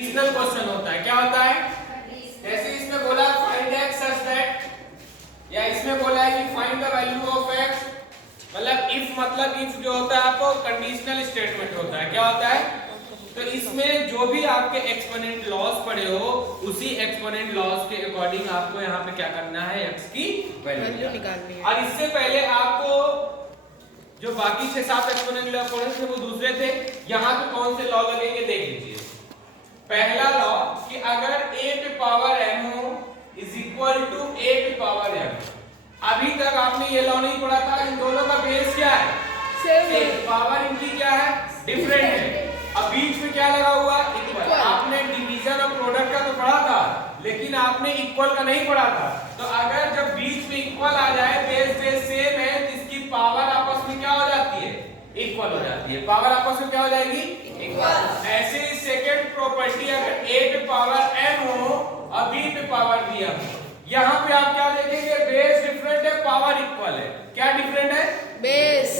Conditional question होता है। क्या होता है? जैसे इसमें बोला फाइंड x सच दैट, या इसमें बोला है कि find the value of x, मतलब इफ, मतलब इफ जो होता है आपको कंडीशनल स्टेटमेंट होता है। क्या होता है? तो इसमें जो भी आपके एक्सपोनेंट लॉस पड़े हो उसी एक्सपोनेंट लॉस के अकॉर्डिंग आपको यहाँ पे क्या करना है, x की वैल्यू निकालनी है। और इससे पहले आपको जो बाकी 6-7 एक्सपोनेंट लॉ पढ़े थे वो दूसरे थे, यहाँ पे कौन से लॉ लगेंगे देख लीजिए। पहला लॉ कि अगर a पे पावर m हो इज इक्वल टू a पे पावर m। अभी तक आपने ये लॉ नहीं पढ़ा था। इन दोनों का बेस क्या है? सेम। पावर इनकी क्या है? डिफरेंट है। अब बीच में क्या लगा हुआ? इक्वल। आपने डिवीजन और प्रोडक्ट का तो पढ़ा था, लेकिन आपने इक्वल का नहीं पढ़ा था। तो अगर जब बीच में इक्वल आ जाए, बेस सेम है, तो इसकी पावर आपस में क्या हो जाती है? इक्वल हो जाती है। पावर आपस में क्या हो जाएगी? इक्वल। ऐसे ही सेकंड प्रॉपर्टी, अगर a पे पावर m हो और b पे पावर bm हो, यहाँ पे आप क्या देखेंगे? बेस डिफरेंट है, पावर इक्वल है। क्या डिफरेंट है? बेस।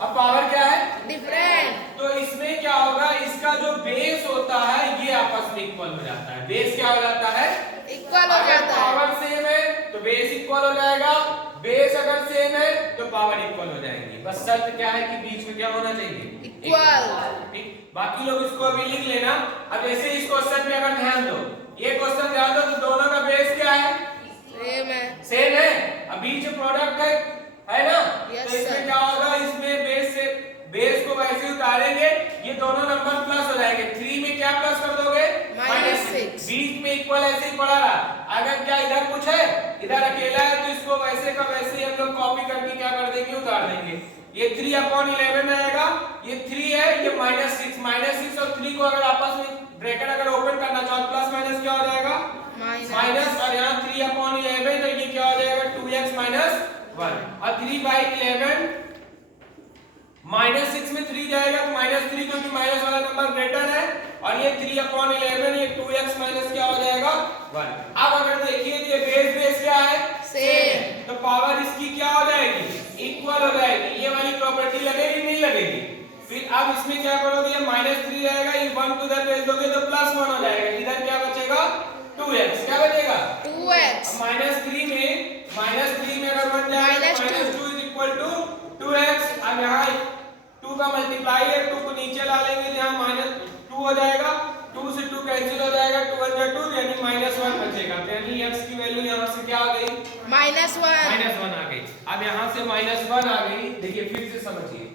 अब पावर क्या है? डिफरेंट। तो इसमें क्या होगा? इसका जो बेस होता है ये आपस में इक्वल हो जाता है। बेस क्या हो जाता है? इक्वल हो जाता है। पावर सेम है तो बेस इक्वल हो जाएगा, बेस अगर सेम है तो पावर इक्वल हो जाएगी। बस शर्त क्या है कि बीच में क्या होना चाहिए? इक्वल। ठीक, बाकी लोग इसको अभी लिख लेना। अब ऐसे इस क्वेश्चन पे अगर ध्यान दो, ये क्वेश्चन ध्यान दो, तो दोनों का बेस क्या है? सेम है। सेम है। अब बीच में प्रोडक्ट है ना? Yes, तो इसमें sir. क्या होगा? इसमें बेस से बेस को वैसे ही उतारेंगे, ये दोनों नंबर प्लस हो जाएंगे। 3 में क्या प्लस कर दोगे? -6। बीच में इक्वल ऐसे ही पड़ा रहा। अगर क्या इधर कुछ है, इधर अकेला है, तो इसको वैसे का वैसे ही हम लोग कॉपी करके क्या कर देंगे? उतार देंगे। ये 3/11 आएगा, ये 3 है, ये -6। -6 और 3 को अगर आपस में ब्रैकेट अगर ओपन करना चाहो, प्लस माइनस क्या हो जाएगा? माइनस। और यहाँ 3/11, तो ये क्या हो जाएगा? 2x - 1। और 3/11 -6 में 3 जाएगा तो -3, क्योंकि माइनस वाला नंबर ग्रेटर है। और ये 3/11, ये 2x माइनस क्या हो जाएगा? 1। अब अगर देखिए तो ये बेस क्या है? सेम। तो पावर इसकी क्या हो जाएगी? इक्वल हो जाएगी। ये वाली प्रॉपर्टी लगेगी नहीं लगेगी? फिर अब इसमें क्या करोगे? ये -3 रहेगा, ये 1 को इधर भेज दोगे तो +1 हो जाएगा। इधर क्या बचेगा? 2x। क्या बचेगा? 2x। -3 में अगर बन जाए -2 इज इक्वल टू 2x। अब यहाँ 2 का मल्टीप्लाई है, 2 को नीचे ला लेंगे, यहाँ -2 हो जाएगा। 2 से 2 कैंसिल हो जाएगा, 2 × 2 यानी -1 बचेगा। तो यानी x की वैल्यू यहाँ से क्या आ गई? -1 आ गई। अब यहाँ से -1 आ गई। देखिए फिर से समझिए,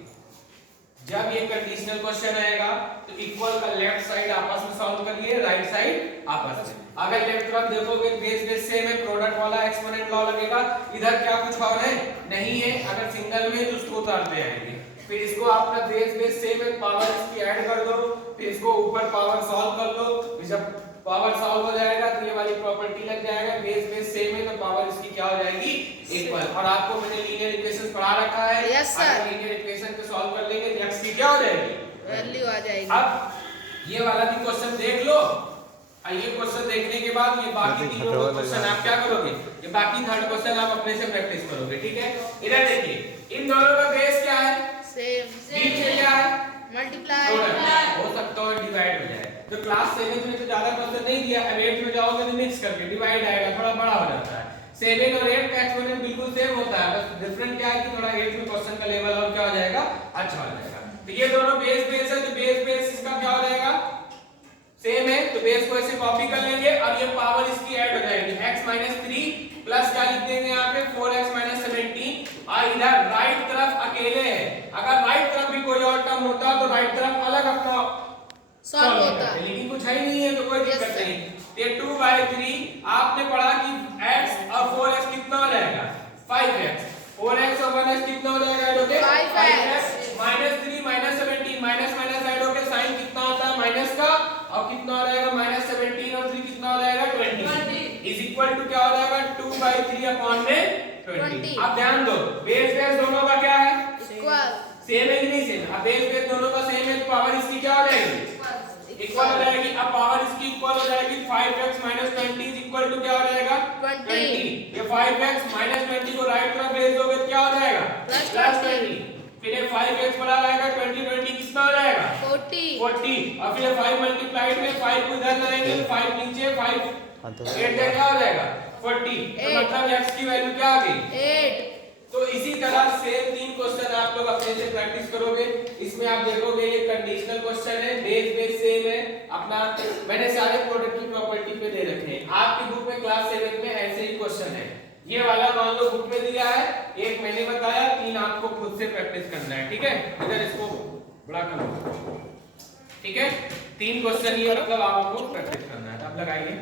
जब ये कंडीशनल क्वेश्चन आएगा तो इक्वल का लेफ्ट साइड आपस में सॉल्व करिए, राइट साइड आपस में। अगर लेफ्ट तरफ देखोगे बेस सेम है, प्रोडक्ट वाला एक्सपोनेंट लॉ लगेगा। इधर क्या कुछ और है? नहीं है। अगर सिंगल में तो उसको उतारते आएंगे। फिर इसको आपका बेस सेम है, पावर इसकी ऐड कर दो, फिर इसको ऊपर पावर सॉल्व कर दो। फिर जब पावर सॉल्व हो जाएगा तो ये वाली प्रॉपर्टी लग जाएगा। बेस सेम है तो पावर इसकी क्या हो जाएगी? इक्वल। और आपको मैंने लीनियर इक्वेशन पढ़ा रखा है। Yes, sir. अगर लीनियर इक्वेशन को सॉल्व कर लेंगे तो x की क्या हो जाएगी? वैल्यू आ जाएगी। अब ये वाला भी क्वेश्चन देख लो। और ये क्वेश्चन देखने के बाद ये बाकी तीनों क्वेश्चन आप क्या करोगे? ये बाकी थर्ड क्वेश्चन आप अपने से प्रैक्टिस करोगे। ठीक है? इधर देखिए, इन दोनों का बेस क्या है? सेम। बीच में क्या है? मल्टीप्लाई। हो सकता है डिवाइड हो जाए। तो क्लास 7 में तो ज्यादा क्वेश्चन नहीं दिया, अब 8 में जाओगे तो मिक्स करके डिवाइड आएगा, थोड़ा बड़ा हो जाता है। 7 और 8 का एक्सपोनेंट बिल्कुल सेम होता है, बस डिफरेंट क्या है कि थोड़ा 8 में क्वेश्चन का लेवल और क्या हो जाएगा? अच्छा हो जाएगा। तो ये दोनों बेस है, तो बेस इसका क्या हो जाएगा? सेम है, तो बेस को ऐसे कॉपी कर लेंगे और ये पावर इसकी ऐड हो जाएगी। x - 3 प्लस क्या लिख देंगे यहाँ पे? 4x - 17। और इधर राइट तरफ अकेले है। अगर राइट तरफ भी कोई और टर्म होता तो राइट तरफ अलग अपना सॉल्व होता, लेकिन कुछ है ही नहीं है तो कोई दिक्कत नहीं। ये 2/3 आपने पढ़ा कि x और 4x कितना हो जाएगा? 5x। 4x और 1x कितना हो जाएगा? ऐड होके 5x। -3 - 17 माइनस ऐड होके साइन कितना होता है? माइनस का। और कितना हो जाएगा? -17 और 3 कितना हो जाएगा? 20 इज इक्वल टू क्या हो जाएगा? 2/3/20। अब ध्यान दो, बेस दोनों का क्या है? इक्वल। सेम है कि नहीं सेम? अब बेस दोनों का सेम है तो पावर इसकी क्या हो जाएगी? इक्वल हो जाएगी। अब पावर इसकी इक्वल हो जाएगी। 5x - 20 इज इक्वल टू क्या हो जाएगा? 20। ये 5x - 20 को राइट तरफ भेज दोगे तो क्या हो जाएगा? +20। फिर ये 5x बड़ा रहेगा, 20 कितना हो जाएगा? 40। और फिर 5 मल्टीप्लाइड फाइव में 5 को इधर लाएंगे तो 5 नीचे 5 8 क्या हो जाएगा 40। तो मतलब x की वैल्यू क्या आ गई 8। तो इसी तरह सेम 3 क्वेश्चन आप लोग अपने से प्रैक्टिस करोगे। इसमें आप देखोगे ये कंडीशनल क्वेश्चन है, बेस सेम है अपना। मैंने सारे प्रोडक्ट की प्रॉपर्टी पे दे रखे हैं। आपकी बुक में क्लास 7 में ऐसे ही क्वेश्चन है। ये वाला मान लो बुक में दिया है, एक मैंने बताया, 3 आपको खुद से प्रैक्टिस करना है। ठीक है, इधर इसको बड़ा कर लो। ठीक है, 3 क्वेश्चन ये मतलब आपको प्रैक्टिस करना है। अब लगाइए।